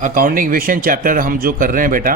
Accounting equation chapter हम जो कर रहे हैं बेटा,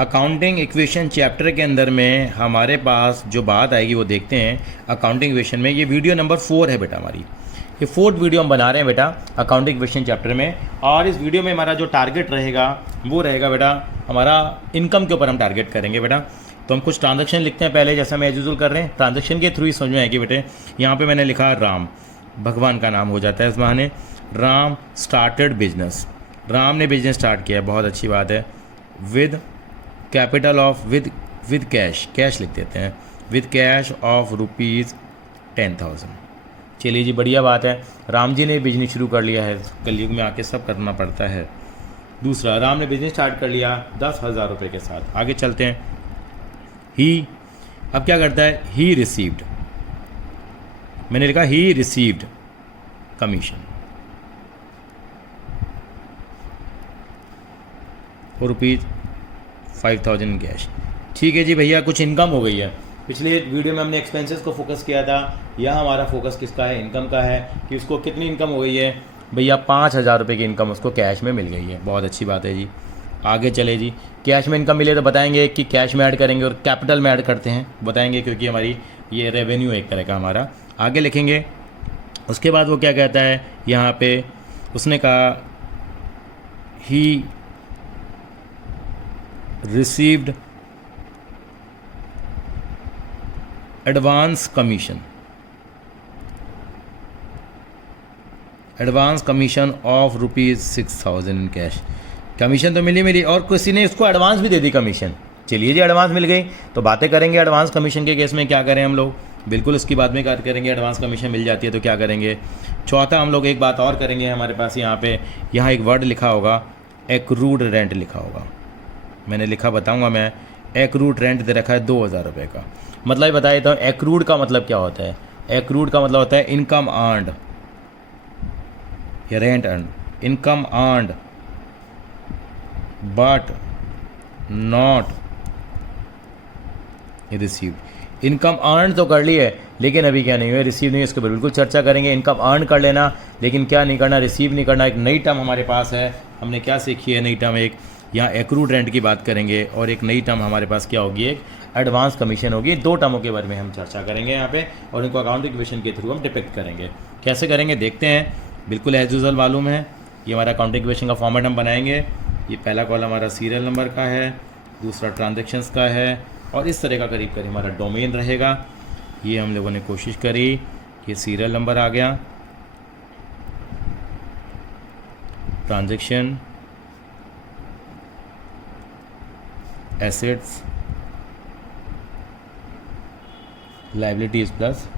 अकाउंटिंग इक्वेशन चैप्टर के अंदर में हमारे पास जो बात आएगी वो देखते हैं। अकाउंटिंग इक्वेशन में ये वीडियो नंबर 4 है बेटा हमारी, ये 4th वीडियो हम बना रहे हैं बेटा अकाउंटिंग इक्वेशन चैप्टर में। और इस वीडियो में हमारा जो टारगेट रहेगा वो रहेगा बेटा हमारा इनकम के ऊपर हम टारगेट करेंगे बेटा। तो हम कुछ ट्रांजैक्शन लिखते हैं पहले, जैसा हम एज यूजुअल कर रहे हैं। ट्रांजैक्शन के थ्रू ही समझ में आएगी बेटे। यहाँ पे मैंने लिखा राम, भगवान का नाम हो जाता है इस बहाने। राम स्टार्टेड बिजनेस, राम ने बिजनेस स्टार्ट किया, बहुत अच्छी बात है। With capital of with cash, cash लिख देते हैं, विद कैश ऑफ ₹10,000। चलिए जी, बढ़िया बात है। राम जी ने बिजनेस शुरू कर लिया है, कलयुग में आके सब करना पड़ता है। दूसरा, राम ने बिजनेस स्टार्ट कर लिया 10,000 रुपये के साथ। आगे चलते हैं। ही, अब क्या करता है, ही रिसीव्ड, मैंने लिखा ही रिसीव्ड कमीशन और ₹5,000 कैश। ठीक है जी भैया, कुछ इनकम हो गई है। पिछले वीडियो में हमने एक्सपेंसेस को फोकस किया था, यह हमारा फोकस किसका है, इनकम का है कि उसको कितनी इनकम हो गई है भैया, 5,000 रुपये की इनकम उसको कैश में मिल गई है। बहुत अच्छी बात है जी। आगे चले जी, कैश में इनकम मिले तो बताएंगे कि कैश में ऐड करेंगे और कैपिटल में ऐड करते हैं, बताएंगे, क्योंकि हमारी ये रेवेन्यू एक तरह का हमारा। आगे लिखेंगे। उसके बाद वो क्या कहता है, यहाँ पे उसने कहा he received advance commission, advance commission of ₹6,000 in cash. Commission तो मिली और किसी ने इसको एडवांस भी दे दी कमीशन। चलिए जी, एडवांस मिल गई तो बातें करेंगे एडवांस कमीशन के केस में क्या करें हम लोग, बिल्कुल उसकी बात में बात करेंगे। एडवांस कमीशन मिल जाती है तो क्या करेंगे। चौथा, हम लोग एक बात और करेंगे। हमारे पास यहाँ एक वर्ड लिखा होगा, एक्रूड रेंट लिखा होगा। मैंने लिखा, बताऊंगा मैं। एक्रूड रेंट दे रखा है 2,000 रुपये का। मतलब बता देता हूँ, एक्रूड का मतलब क्या होता है। एक्रूड का मतलब होता है इनकम अर्नड या rent earn, income earned but not received. Income earn तो कर ली है लेकिन अभी क्या नहीं हुआ, रिसीव नहीं है। इसके ऊपर बिल्कुल चर्चा करेंगे। इनकम अर्न कर लेना लेकिन क्या नहीं करना, रिसीव नहीं करना। एक नई टर्म हमारे पास है, हमने क्या सीखी है नई टर्म, एक यहाँ एक्रूड रेंट की बात करेंगे और एक नई टर्म हमारे पास क्या होगी, एक एडवांस कमीशन होगी। 2 टर्मों के बारे में हम चर्चा करेंगे यहाँ पे और इनको अकाउंटिंग इक्वेशन के थ्रू हम डिपिक्ट करेंगे। कैसे करेंगे देखते हैं। बिल्कुल एज यूजुअल मालूम है, ये हमारा अकाउंटिंग इक्वेशन का फॉर्मेट हम बनाएंगे। ये पहला कॉलम हमारा सीरियल नंबर का है, दूसरा ट्रांजेक्शन्स का है और इस तरह का करीब करीब हमारा डोमेन रहेगा। ये हम लोगों ने कोशिश करी, ये सीरियल नंबर आ गया, transaction, assets, liabilities plus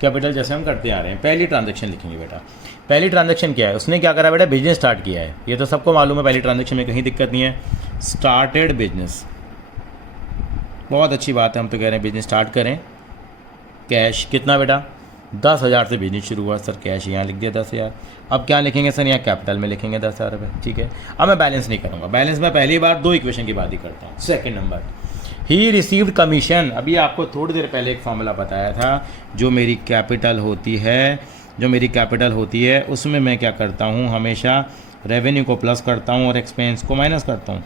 capital, जैसे हम करते आ रहे हैं। पहली ट्रांजैक्शन लिखेंगे बेटा। पहली ट्रांजैक्शन क्या है, उसने क्या करा बेटा, बिजनेस स्टार्ट किया है। ये तो सबको मालूम है, पहली ट्रांजैक्शन में कहीं दिक्कत नहीं है। स्टार्टेड बिजनेस, बहुत अच्छी बात है, हम तो कह रहे हैं बिजनेस स्टार्ट करें। कैश कितना बेटा, 10,000 से बिजनेस शुरू हुआ सर, कैश यहाँ लिख दिया 10,000। अब क्या लिखेंगे सर, यहाँ कैपिटल में लिखेंगे 10,000 रुपये। ठीक है, अब मैं बैलेंस नहीं करूँगा, बैलेंस में पहली बार 2 इक्वेशन की बात ही करता हूँ। Second number, he received commission. अभी आपको थोड़ी देर पहले एक फॉर्मूला बताया था, जो मेरी कैपिटल होती है, उसमें मैं क्या करता हूँ, हमेशा रेवेन्यू को प्लस करता हूँ और एक्सपेंस को माइनस करता हूँ।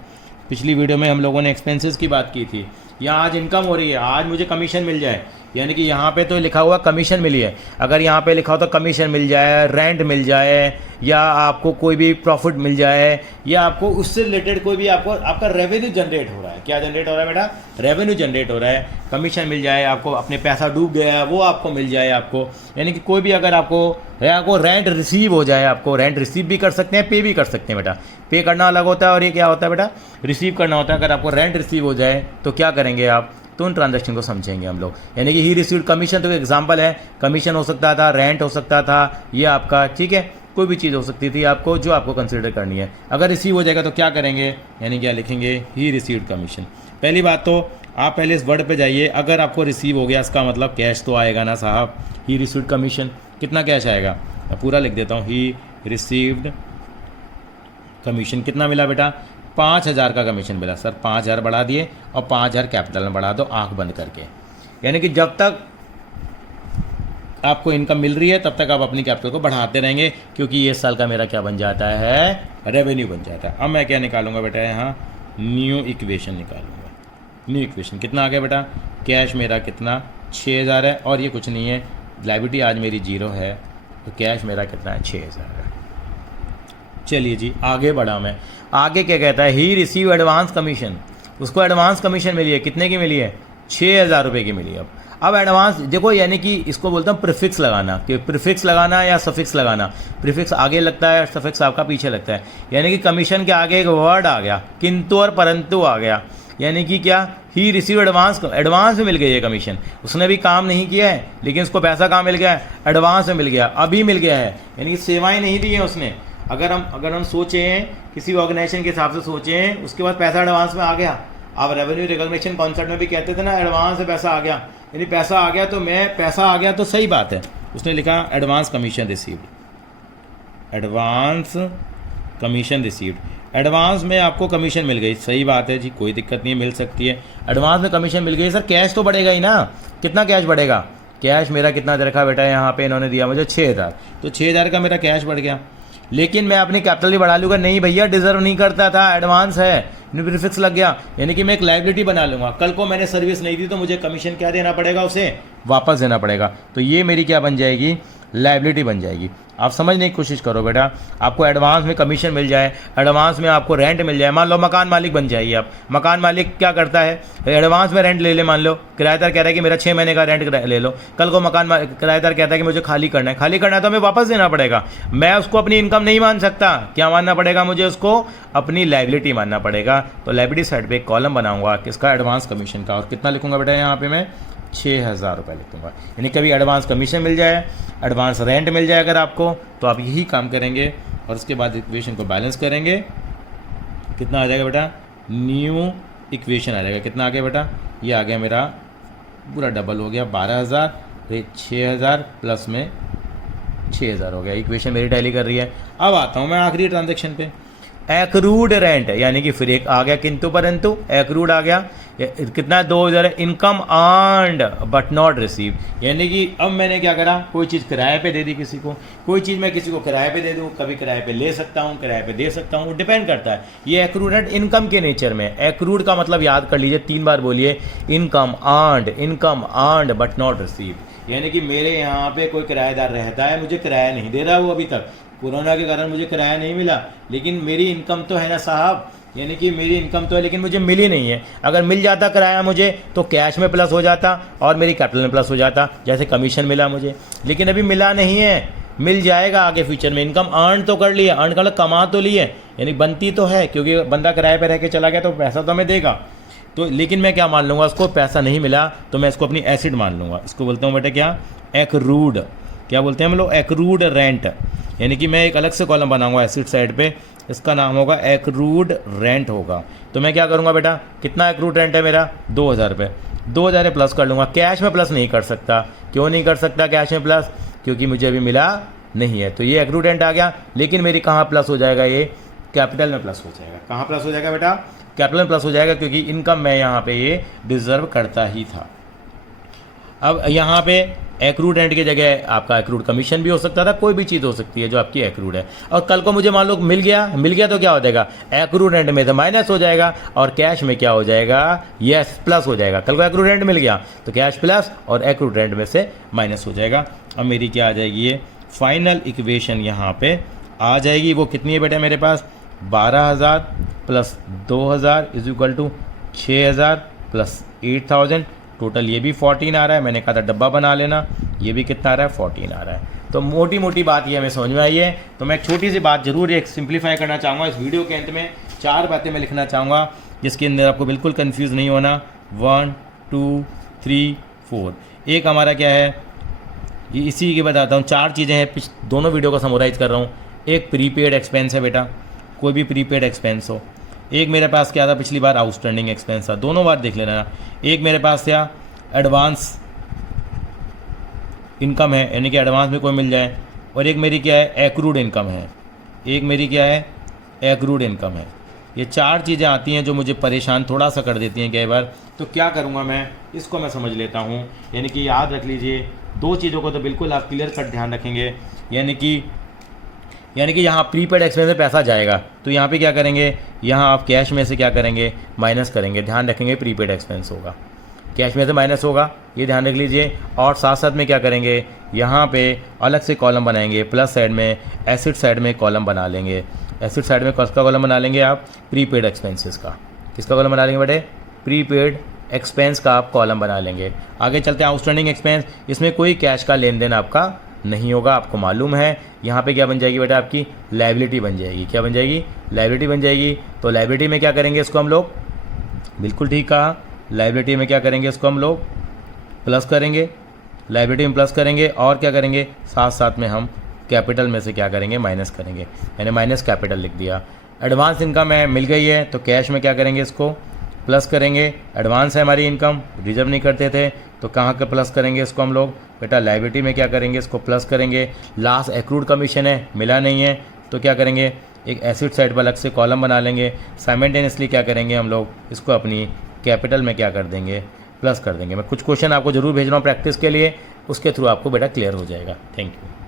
पिछली वीडियो में हम लोगों ने एक्सपेंसेस की बात की थी। यहाँ आज इनकम हो रही है, आज मुझे कमीशन मिल जाए, यानी कि यहाँ पे तो लिखा हुआ कमीशन मिली है। अगर यहाँ पे लिखा होता कमीशन मिल जाए, रेंट मिल जाए, या आपको कोई भी प्रॉफिट मिल जाए, या आपको उससे रिलेटेड कोई भी आपका रेवेन्यू जनरेट हो रहा है। क्या जनरेट हो रहा है बेटा, रेवेन्यू जनरेट हो रहा है। कमीशन मिल जाए आपको, अपने पैसा डूब गया है वो आपको मिल जाए आपको, यानी कि कोई भी अगर आपको रेंट रिसीव हो जाए, आपको रेंट रिसीव भी कर सकते हैं, पे भी कर सकते हैं बेटा। पे करना अलग होता है और ये क्या होता है बेटा, रिसीव करना होता है। अगर आपको रेंट रिसीव हो जाए तो क्या करेंगे आप, तो उन ट्रांजैक्शन को समझेंगे हम लोग। यानी कि ही रिसीव्ड कमीशन तो एग्जांपल है, कमीशन हो सकता था, रेंट हो सकता था, ये आपका, ठीक है, कोई भी चीज़ हो सकती थी आपको, जो आपको कंसिडर करनी है। अगर रिसीव हो जाएगा तो क्या करेंगे, यानी क्या लिखेंगे, ही रिसीव्ड कमीशन। पहली बात तो आप पहले इस वर्ड पे जाइए, अगर आपको रिसीव हो गया इसका मतलब कैश तो आएगा ना साहब। ही रिसीव्ड कमीशन, कितना कैश आएगा, मैं पूरा लिख देता हूँ। ही रिसीव्ड कमीशन कितना मिला बेटा, 5,000 का कमीशन मिला सर। 5,000 बढ़ा दिए और 5,000 कैपिटल में बढ़ा दो, आंख बंद करके। यानी कि जब तक आपको इनकम मिल रही है तब तक आप अपनी कैपिटल को बढ़ाते रहेंगे, क्योंकि ये साल का मेरा क्या बन जाता है, रेवेन्यू बन जाता है। अब मैं क्या निकालूंगा बेटा, यहाँ न्यू इक्वेशन निकालूंगा। न्यू इक्वेशन कितना आ गया बेटा, कैश मेरा कितना 6000 है, और ये कुछ नहीं है, लायबिलिटी आज मेरी 0 है, तो कैश मेरा कितना है 6000 है। चलिए जी आगे बढ़ा मैं। आगे क्या कहता है, ही रिसीव एडवांस कमीशन, उसको एडवांस कमीशन मिली है, कितने की मिली है, 6000 रुपये की मिली है। अब एडवांस देखो, यानी कि इसको बोलता हूँ प्रीफिक्स लगाना, कि प्रीफिक्स लगाना या सफिक्स लगाना। प्रीफिक्स आगे लगता है, सफिक्स आपका पीछे लगता है। यानी कि कमीशन के आगे एक वर्ड आ गया, किंतु और परंतु आ गया, यानी कि क्या, ही रिसीव एडवांस, एडवांस में मिल गई है कमीशन। उसने भी काम नहीं किया है, लेकिन उसको पैसा कहाँ मिल गया है, एडवांस में मिल गया, अभी मिल गया है, यानी कि सेवाएं नहीं दी हैं उसने। अगर हम सोचें, किसी ऑर्गेनाइजेशन के हिसाब से सोचें, उसके बाद पैसा एडवांस में आ गया। आप रेवेन्यू रिकॉग्निशन कॉन्सेप्ट में भी कहते थे ना, एडवांस से पैसा आ गया, यानी पैसा आ गया, तो पैसा आ गया तो सही बात है। उसने लिखा advance commission received, advance commission received, advance में आपको कमीशन मिल गई, सही बात है जी, कोई दिक्कत नहीं, मिल सकती है। एडवांस में कमीशन मिल गई, सर कैश तो बढ़ेगा ही ना, कितना कैश बढ़ेगा, कैश मेरा कितना दे रखा बेटा, यहाँ पे इन्होंने दिया मुझे 6000, तो 6000 का मेरा कैश बढ़ गया। लेकिन मैं अपनी कैपिटल भी बढ़ा लूँगा, नहीं भैया डिजर्व नहीं करता था, एडवांस है, प्रीफिक्स लग गया, यानी कि मैं एक लायबिलिटी बना लूँगा। कल को मैंने सर्विस नहीं दी तो मुझे कमीशन क्या देना पड़ेगा, उसे वापस देना पड़ेगा, तो ये मेरी क्या बन जाएगी, लायबिलिटी बन जाएगी। आप समझने की कोशिश करो बेटा, आपको एडवांस में कमीशन मिल जाए, एडवांस में आपको रेंट मिल जाए। मान लो मकान मालिक बन जाइए आप, मकान मालिक क्या करता है, एडवांस में रेंट ले ले। मान लो किराएदार कह रहा है कि मेरा 6 महीने का रेंट ले लो, कल को किराएदार कहता है कि मुझे खाली करना है, तो हमें वापस देना पड़ेगा। मैं उसको अपनी इनकम नहीं मान सकता, क्या मानना पड़ेगा मुझे, उसको अपनी लायबिलिटी मानना पड़ेगा। तो लायबिलिटी साइड पर एक कॉलम बनाऊंगा किसका, एडवांस कमीशन का, और कितना लिखूंगा बेटा, यहाँ पे मैं 6000 रुपये लिखूंगा। यानी कभी एडवांस कमीशन मिल जाए, एडवांस रेंट मिल जाए अगर आपको, तो आप यही काम करेंगे और उसके बाद इक्वेशन को बैलेंस करेंगे। कितना आ जाएगा बेटा, न्यू इक्वेशन आ जाएगा, कितना आ गया बेटा, ये आ गया मेरा पूरा डबल हो गया 12000, 6000 प्लस में 6000 हो गया। इक्वेशन मेरी टैली कर रही है। अब आता हूँ मैं आखिरी ट्रांजेक्शन पे, एक्रूड रेंट, यानी कि फिर एक आ गया किंतु परंतु, एक्रूड आ गया, कितना है 2000 है, income earned but not receive, यानी कि अब मैंने क्या करा, कोई चीज़ किराए पे दे दी किसी को, कोई चीज़ मैं किसी को किराए पे दे दूँ, कभी किराए पे ले सकता हूँ, किराए पे दे सकता हूँ, डिपेंड करता है। ये एक्रूड रेंट इनकम के नेचर में, एक्रूड का मतलब याद कर लीजिए, 3 बार बोलिए, income earned but not receive, यानी कि मेरे यहाँ पे कोई किराएदार रहता है, मुझे किराया नहीं दे रहा वो अभी तक, कोरोना के कारण मुझे किराया नहीं मिला, लेकिन मेरी इनकम तो है ना साहब, यानी कि मेरी इनकम तो है लेकिन मुझे मिली नहीं है। अगर मिल जाता किराया मुझे तो कैश में प्लस हो जाता और मेरी कैपिटल में प्लस हो जाता, जैसे कमीशन मिला मुझे, लेकिन अभी मिला नहीं है, मिल जाएगा आगे फ्यूचर में। इनकम अर्न तो कर लिया, अर्न कर कमा तो लिए, यानी बनती तो है, क्योंकि बंदा किराए पर रह के चला गया तो पैसा तो हमें देगा, तो लेकिन मैं क्या मान लूँगा, उसको पैसा नहीं मिला तो मैं इसको अपनी एसिड मान लूँगा। इसको बोलता हूँ बेटा क्या, एक्रूड, क्या बोलते हैं हम लोग, एक्रूड रेंट, यानी कि मैं एक अलग से कॉलम बनाऊंगा एसिड साइड पे, इसका नाम होगा एक्रूड रेंट होगा। तो मैं क्या करूंगा बेटा, कितना एक्रूड रेंट है मेरा, 2000 रुपये, 2000 प्लस कर लूँगा। कैश में प्लस नहीं कर सकता, क्यों नहीं कर सकता कैश में प्लस, क्योंकि मुझे अभी मिला नहीं है, तो ये एक्रूड रेंट आ गया। लेकिन मेरी कहाँ प्लस हो जाएगा, ये कैपिटल में प्लस हो जाएगा। कहाँ प्लस हो जाएगा बेटा, कैपिटल में प्लस हो जाएगा, क्योंकि इनकम मैं यहाँ पे ये डिजर्व करता ही था। अब यहाँ पे एक्रूड रेंट की जगह आपका एक्रूड कमीशन भी हो सकता था, कोई भी चीज़ हो सकती है जो आपकी एक्रूड है। और कल को मुझे मान लो मिल गया तो क्या हो जाएगा, एक्रूड रेंट में से माइनस हो जाएगा और कैश में क्या हो जाएगा, यस प्लस हो जाएगा। कल को एक्रूड रेंट मिल गया तो कैश प्लस और एक्रूड रेंट में से माइनस हो जाएगा। अब मेरी क्या आ जाएगी, ये फाइनल इक्वेशन यहाँ पे आ जाएगी। वो कितनी है बेटा मेरे पास, 12000 plus 2000 is equal to 6000 plus 8000, total ये भी 14 आ रहा है। मैंने कहा था डब्बा बना लेना, ये भी कितना आ रहा है, 14 आ रहा है। तो मोटी मोटी बात ये हमें समझ में आई है। तो मैं एक छोटी सी बात जरूर एक सिंप्लीफाई करना चाहूँगा इस वीडियो के अंत में, 4 बातें मैं लिखना चाहूँगा जिसके अंदर आपको बिल्कुल कंफ्यूज नहीं होना। 1 2 3 4, एक हमारा क्या है, इसी के बताता हूँ, 4 चीज़ें हैं, दोनों वीडियो को समराइज़ कर रहा हूँ। एक प्रीपेड एक्सपेंस है बेटा, कोई भी प्रीपेड एक्सपेंस हो। एक मेरे पास क्या था पिछली बार, आउटस्टैंडिंग एक्सपेंस था, दोनों बार देख लेना। एक मेरे पास था एडवांस इनकम है, यानी कि एडवांस में कोई मिल जाए, और एक मेरी क्या है, एक्रूड इनकम है। एक मेरी क्या है, एक्रूड इनकम है। ये 4 चीज़ें आती हैं जो मुझे परेशान थोड़ा सा कर देती हैं कई बार। तो क्या करूँगा मैं, इसको मैं समझ लेता हूँ। यानी कि याद रख लीजिए, दो चीज़ों को तो बिल्कुल आप क्लियर कट ध्यान रखेंगे, यानी कि यहाँ प्रीपेड एक्सपेंस में पैसा जाएगा तो यहाँ पे क्या करेंगे, यहाँ आप कैश में से क्या करेंगे, माइनस करेंगे। ध्यान रखेंगे प्रीपेड एक्सपेंस होगा, कैश में से माइनस होगा, ये ध्यान रख लीजिए। और साथ साथ में क्या करेंगे, यहाँ पे अलग से कॉलम बनाएंगे, प्लस साइड में एसिड साइड में कॉलम बना लेंगे। एसिड साइड में किसका कॉलम बना लेंगे आप, प्रीपेड एक्सपेंसेस का। किसका कॉलम बना लेंगे बेटे, प्रीपेड एक्सपेंस का आप कॉलम बना लेंगे। आगे चलते हैं आउटस्टैंडिंग एक्सपेंस, इसमें कोई कैश का लेन देन आपका नहीं होगा, आपको मालूम है। यहाँ पे क्या बन जाएगी बेटा, आपकी लायबिलिटी बन जाएगी। क्या बन जाएगी, लायबिलिटी बन जाएगी। तो लायबिलिटी में क्या करेंगे इसको हम लोग, बिल्कुल ठीक कहा, लायबिलिटी में क्या करेंगे इसको हम लोग प्लस करेंगे, लायबिलिटी में प्लस करेंगे। और क्या करेंगे, साथ साथ में हम कैपिटल में से क्या करेंगे, माइनस करेंगे। मैंने माइनस कैपिटल लिख दिया। एडवांस इनकम है, मिल गई है, तो कैश में क्या करेंगे, इसको प्लस करेंगे। एडवांस है हमारी इनकम, रिजर्व नहीं करते थे, तो कहाँ का प्लस करेंगे इसको हम लोग बेटा, लायबिलिटी में क्या करेंगे, इसको प्लस करेंगे। लास्ट एक्रूड कमीशन है, मिला नहीं है, तो क्या करेंगे, एक एसिड साइड पर अलग से कॉलम बना लेंगे। साइमल्टेनियसली क्या करेंगे हम लोग, इसको अपनी कैपिटल में क्या कर देंगे, प्लस कर देंगे। मैं कुछ क्वेश्चन आपको जरूर भेज रहा हूँ प्रैक्टिस के लिए, उसके थ्रू आपको बेटा क्लियर हो जाएगा। Thank you.